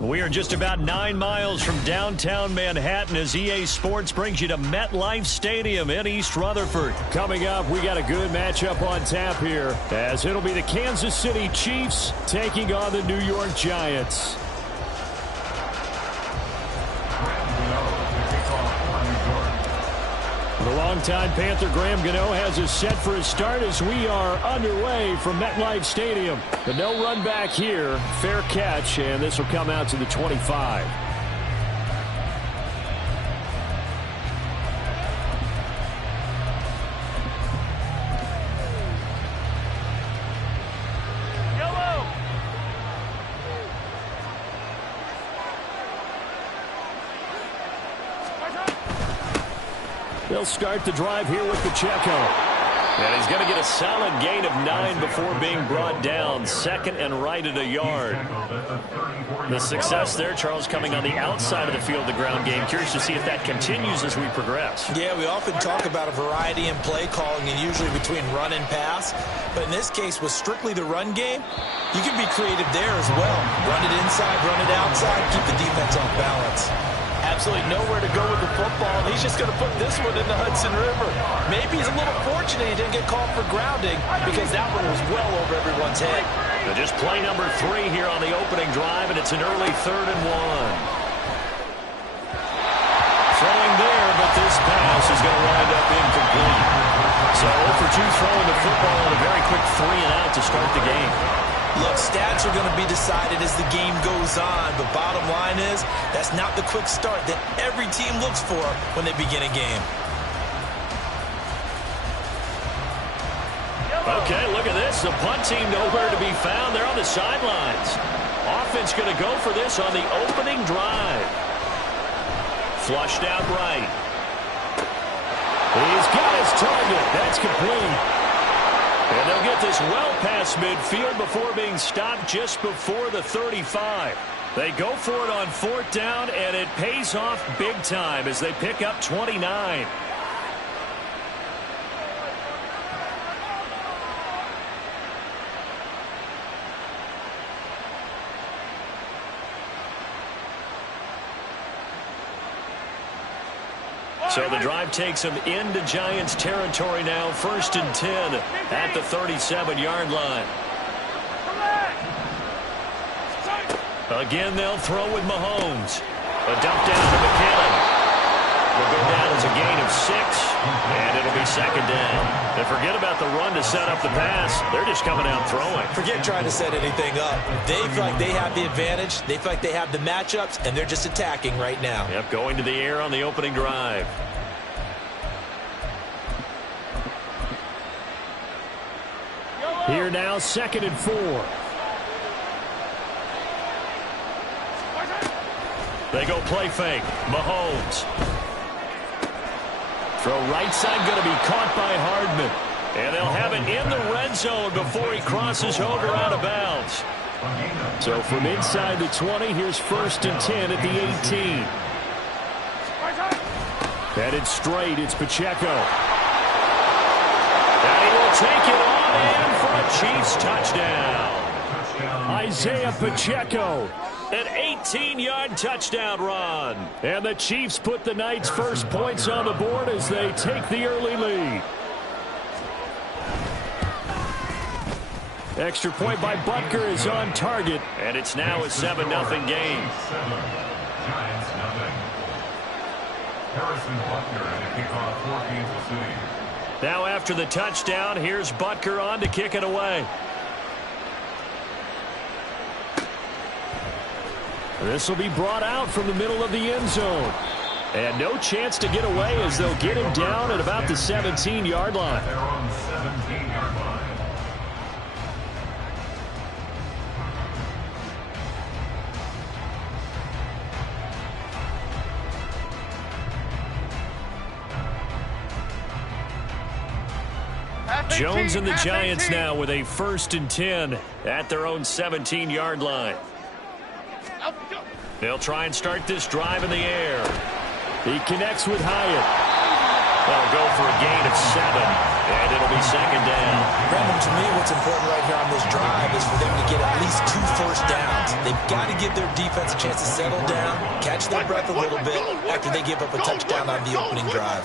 We are just about 9 miles from downtown Manhattan as EA Sports brings you to MetLife Stadium in East Rutherford. Coming up, we got a good matchup on tap here, as it'll be the Kansas City Chiefs taking on the New York Giants. The longtime Panther Graham Gano has us set for a start as we are underway from MetLife Stadium. But no run back here. Fair catch, and this will come out to the 25. They'll start the drive here with Pacheco. And he's going to get a solid gain of 9 before being brought down. Second and right at a yard. The success there, Charles, coming on the outside of the field, the ground game. Curious to see if that continues as we progress. Yeah, we often talk about a variety in play calling and usually between run and pass. But in this case, with strictly the run game, you can be creative there as well. Run it inside, run it outside, keep the defense off balance. Absolutely nowhere to go with the football. He's just going to put this one in the Hudson River. Maybe he's a little fortunate he didn't get called for grounding because that one was well over everyone's head. So just play number 3 here on the opening drive, and it's an early 3rd and 1. Throwing there, but this pass is going to wind up incomplete. So 0 for 2 throwing the football and a very quick 3 and out to start the game. Look, stats are going to be decided as the game goes on, but bottom line is that's not the quick start that every team looks for when they begin a game. Okay, look at this. The punt team nowhere to be found. They're on the sidelines. Offense going to go for this on the opening drive. Flushed out right. He's got his target. That's complete. And they'll get this well past midfield before being stopped just before the 35. They go for it on 4th down, and it pays off big time as they pick up 29. So the drive takes them into Giants territory now. 1st and 10 at the 37-yard line. Again, they'll throw with Mahomes. A dump down to McKinnon. Will go down as a gain of 6, and it'll be 2nd down. And forget about the run to set up the pass. They're just coming out throwing. Forget trying to set anything up. They feel like they have the advantage. They feel like they have the matchups, and they're just attacking right now. Yep, going to the air on the opening drive. Here now, 2nd and 4. They go play fake. Mahomes. Throw right side going to be caught by Hardman. And they'll have it in the red zone before he crosses over out of bounds. So from inside the 20, here's 1st and 10 at the 18. Headed straight, it's Pacheco. And he will take it on in for a Chiefs touchdown. Isaiah Pacheco, an 18-yard touchdown run. And the Chiefs put the Knights' first points on the board as they take the early lead. Extra point by Butker is on target, and it's now a 7-0 game. Giants nothing. Harrison Butker and a kickoff for Kansas City. Now after the touchdown, here's Butker on to kick it away. This will be brought out from the middle of the end zone. And no chance to get away as they'll get him down at about the 17-yard line. They're on the 17-yard line. Jones and the Giants now with a 1st and 10 at their own 17-yard line. They'll try and start this drive in the air. He connects with Hyatt. They'll go for a gain of 7, and it'll be 2nd down. Brandon, to me, what's important right here on this drive is for them to get at least 2 first downs. They've got to give their defense a chance to settle down, catch their breath a little bit after they give up a touchdown on the opening drive.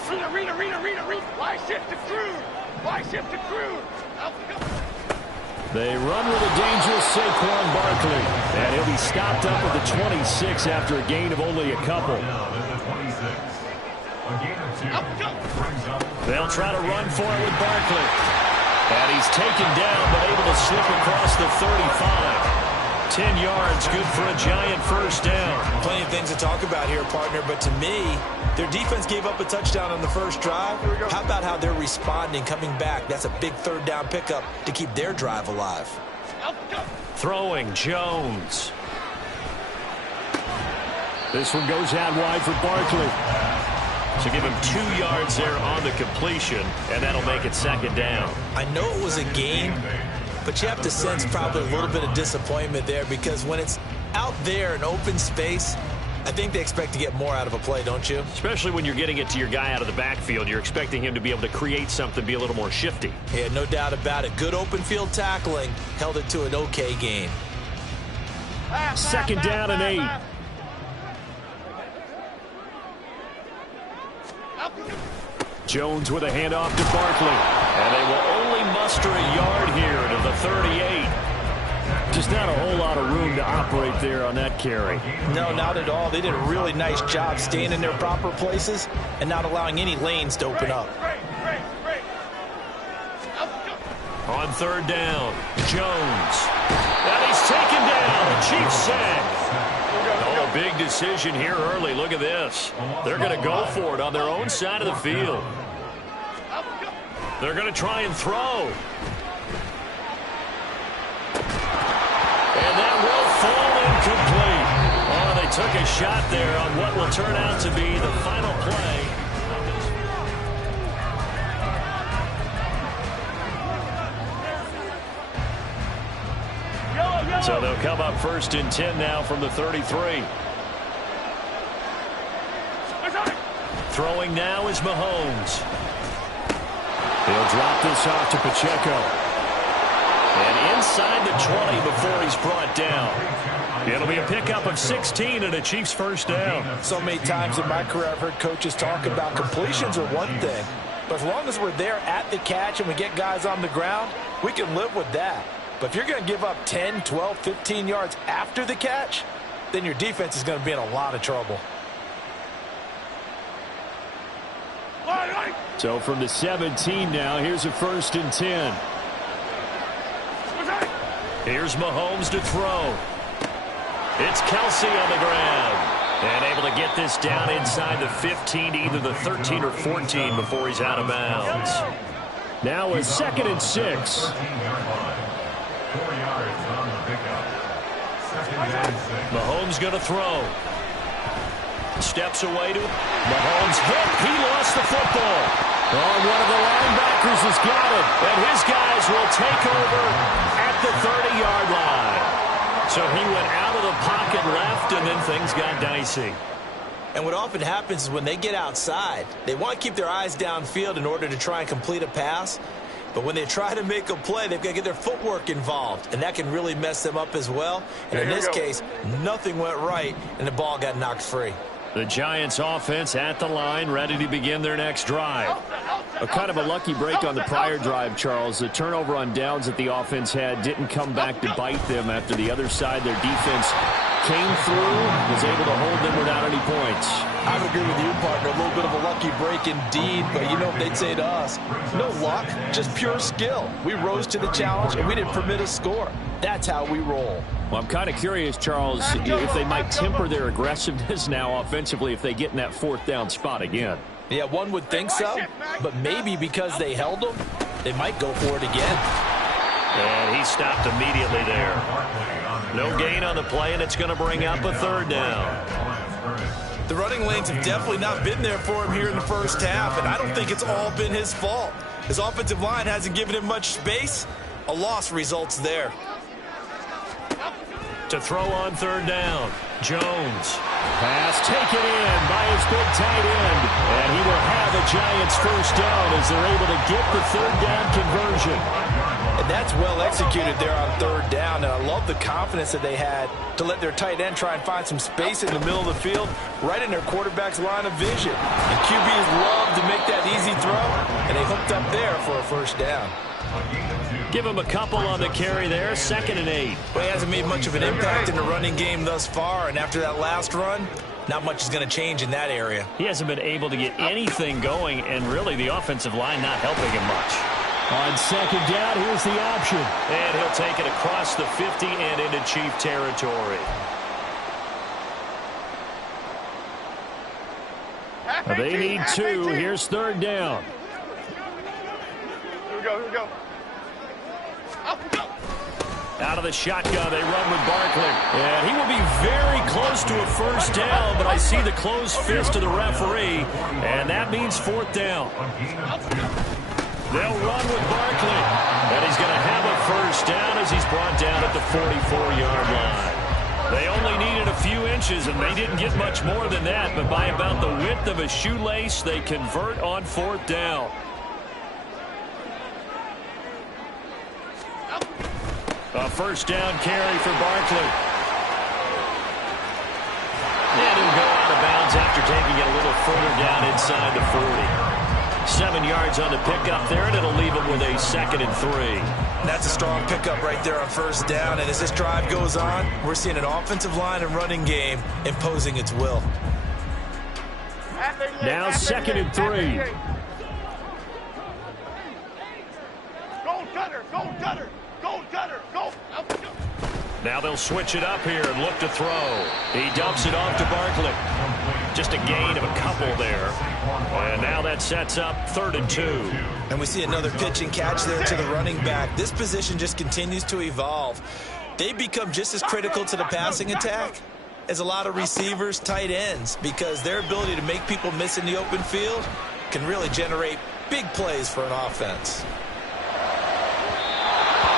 Why shift to Crude? Why shift to Crude? They run with a dangerous Saquon Barkley. And he'll be stopped up at the 26 after a gain of only a couple. They'll try to run for it with Barkley. And he's taken down, but able to slip across the 35. 10 yards, good for a giant first down. Plenty of things to talk about here, partner, but to me, their defense gave up a touchdown on the first drive. How about how they're responding, coming back? That's a big third down pickup to keep their drive alive. Throwing, Jones. This one goes out wide for Barkley. So give him 2 yards there on the completion, and that'll make it second down. I know it was a gain, but you have to sense probably a little bit of disappointment there because when it's out there in open space, I think they expect to get more out of a play, don't you? Especially when you're getting it to your guy out of the backfield. You're expecting him to be able to create something, be a little more shifty. Yeah, no doubt about it. Good open field tackling held it to an okay gain. Second down and 8. Jones with a handoff to Barkley. And they will only muster a yard here to the 38. Just not a whole lot of room to operate there on that carry. No, not at all. They did a really nice job staying in their proper places and not allowing any lanes to open up. On third down, Jones. And he's taken down. The Chiefs sack. Oh, a big decision here early. Look at this. They're going to go for it on their own side of the field. They're going to try and throw. And that will fall incomplete. Oh, they took a shot there on what will turn out to be the final play. So they'll come up first and 10 now from the 33. Throwing now is Mahomes. He'll drop this off to Pacheco. And inside the 20 before he's brought down. It'll be a pickup of 16 and a Chiefs first down. So many times in my career I've heard coaches talk about completions are one thing. But as long as we're there at the catch and we get guys on the ground, we can live with that. But if you're going to give up 10, 12, 15 yards after the catch, then your defense is going to be in a lot of trouble. So from the 17 now, here's a first and 10. Here's Mahomes to throw. It's Kelsey on the ground. And able to get this down inside the 15 to either the 13 or 14 before he's out of bounds. Now a second and 6. 4 yards on the pickup. Second and 6. Mahomes going to throw. Steps away to Mahomes hit. He lost the football. Oh, one of the linebackers has got it. And his guys will take over at the 30-yard line. So he went out of the pocket left, and then things got dicey. And what often happens is when they get outside, they want to keep their eyes downfield in order to try and complete a pass. But when they try to make a play, they've got to get their footwork involved, and that can really mess them up as well. And in this case, nothing went right, and the ball got knocked free. The Giants offense at the line, ready to begin their next drive. A kind of a lucky break on the prior drive, Charles. The turnover on downs that the offense had didn't come back to bite them after the other side. Their defense came through, was able to hold them without any points. I would agree with you, partner. A little bit of a lucky break indeed, but you know what they'd say to us? No luck, just pure skill. We rose to the challenge, and we didn't permit a score. That's how we roll. Well, I'm kind of curious, Charles, if they might temper their aggressiveness now offensively if they get in that fourth down spot again. Yeah, one would think so, but maybe because they held them, they might go for it again. And he stopped immediately there. No gain on the play, and it's going to bring up a third down. The running lanes have definitely not been there for him here in the first half, and I don't think it's all been his fault. His offensive line hasn't given him much space. A loss results there. To throw on third down, Jones. Pass taken in by his big tight end. And he will have a Giants first down as they're able to get the third down conversion. that's well executed there on third down. And I love the confidence that they had to let their tight end try and find some space in the middle of the field, right in their quarterback's line of vision. And QBs love to make that easy throw, and they hooked up there for a first down. Give him a couple on the carry there, 2nd and 8. Well, he hasn't made much of an impact in the running game thus far, and after that last run, not much is going to change in that area. He hasn't been able to get anything going, and really the offensive line not helping him much. On 2nd down, here's the option. And he'll take it across the 50 and into Chief territory. They need 2. Here's 3rd down. Here we go, here we go. Out of the shotgun, they run with Barkley. And he will be very close to a first down, but I see the closed fist of the referee, and that means 4th down. They'll run with Barkley, and he's going to have a first down as he's brought down at the 44-yard line. They only needed a few inches, and they didn't get much more than that, but by about the width of a shoelace, they convert on 4th down. A first down carry for Barkley. And he'll go out of bounds after taking it a little further down inside the 40. 7 yards on the pickup there, and it'll leave him with a 2nd and 3. That's a strong pickup right there on first down, and as this drive goes on, we're seeing an offensive line and running game imposing its will. Now 2nd and 3. Go, Cutter, go, Cutter. Go, Cutter, go. Now they'll switch it up here and look to throw. He dumps it off to Barkley. Just a gain of a couple there. And now that sets up 3rd and 2. And we see another pitch and catch there to the running back. This position just continues to evolve. They become just as critical to the passing attack as a lot of receivers, tight ends, because their ability to make people miss in the open field can really generate big plays for an offense.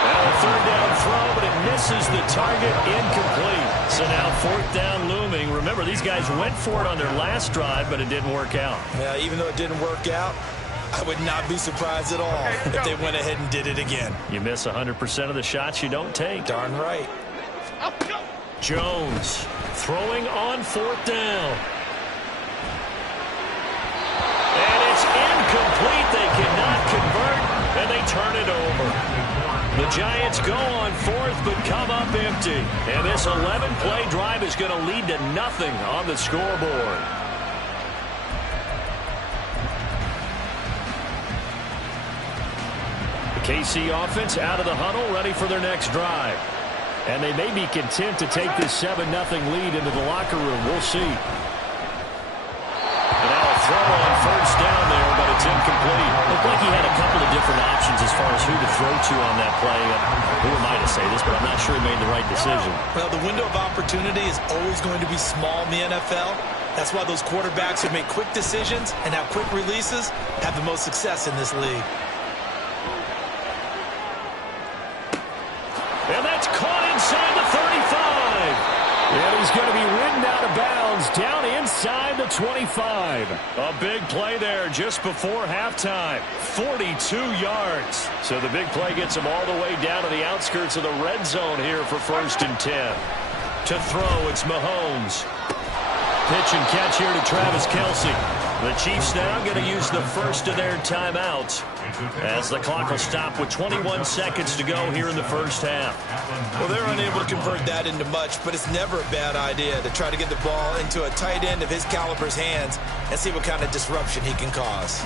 Well, a 3rd down throw, but it misses the target, incomplete. So now 4th down looming. Remember, these guys went for it on their last drive, but it didn't work out. Yeah, even though it didn't work out, I would not be surprised at all if they went ahead and did it again. You miss 100% of the shots you don't take. Darn right. Jones throwing on 4th down. And it's incomplete. They cannot convert, and they turn it over. The Giants go on 4th, but come up empty. And this 11-play drive is going to lead to nothing on the scoreboard. The KC offense out of the huddle, ready for their next drive. And they may be content to take this 7-0 lead into the locker room. We'll see. And now a throw on first down there, but it's incomplete. Looked like he had a couple of different options as far as who to throw to on that play. Who am I to say this, but I'm not sure he made the right decision. Well, the window of opportunity is always going to be small in the NFL. That's why those quarterbacks who make quick decisions and have quick releases have the most success in this league. And that's caught inside the 35. And he's going to be ridden out of bounds down inside the 25. A big play there just before halftime. 42 yards. So the big play gets him all the way down to the outskirts of the red zone here for 1st and 10. To throw, it's Mahomes. Pitch and catch here to Travis Kelce. The Chiefs now going to use the first of their timeouts as the clock will stop with 21 seconds to go here in the first half. Well, they're unable to convert that into much, but it's never a bad idea to try to get the ball into a tight end of his caliber's hands and see what kind of disruption he can cause.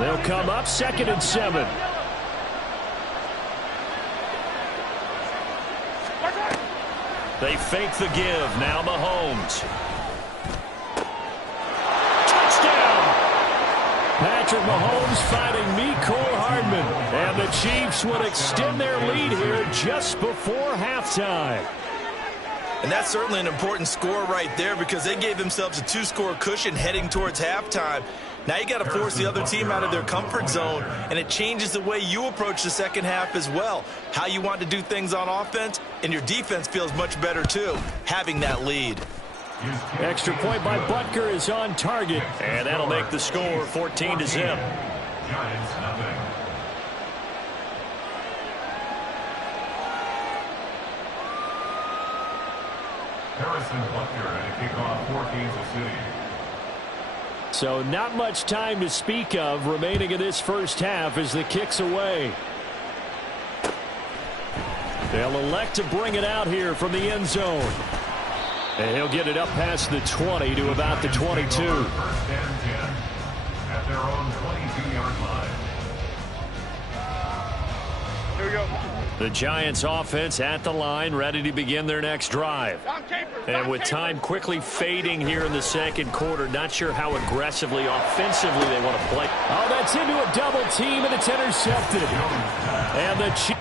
They'll come up 2nd and 7. They fake the give. Now Mahomes. Touchdown! Patrick Mahomes fighting Mecole Hardman. And the Chiefs would extend their lead here just before halftime. And that's certainly an important score right there because they gave themselves a 2-score cushion heading towards halftime. Now you got to force the other team out of their comfort zone, and it changes the way you approach the second half as well. How you want to do things on offense, and your defense feels much better too, having that lead. Extra point by Butker is on target. And that'll make the score 14-0. Giants nothing. Harrison Butker to kick off for Kansas City. So not much time to speak of remaining in this first half as the kick's away. They'll elect to bring it out here from the end zone. And he'll get it up past the 20 to about the 22. First and 10 at their own 22-yard line. Here we go. The Giants offense at the line, ready to begin their next drive. And with time quickly fading here in the second quarter, not sure how aggressively, offensively they want to play. Oh, that's into a double team, and it's intercepted. And the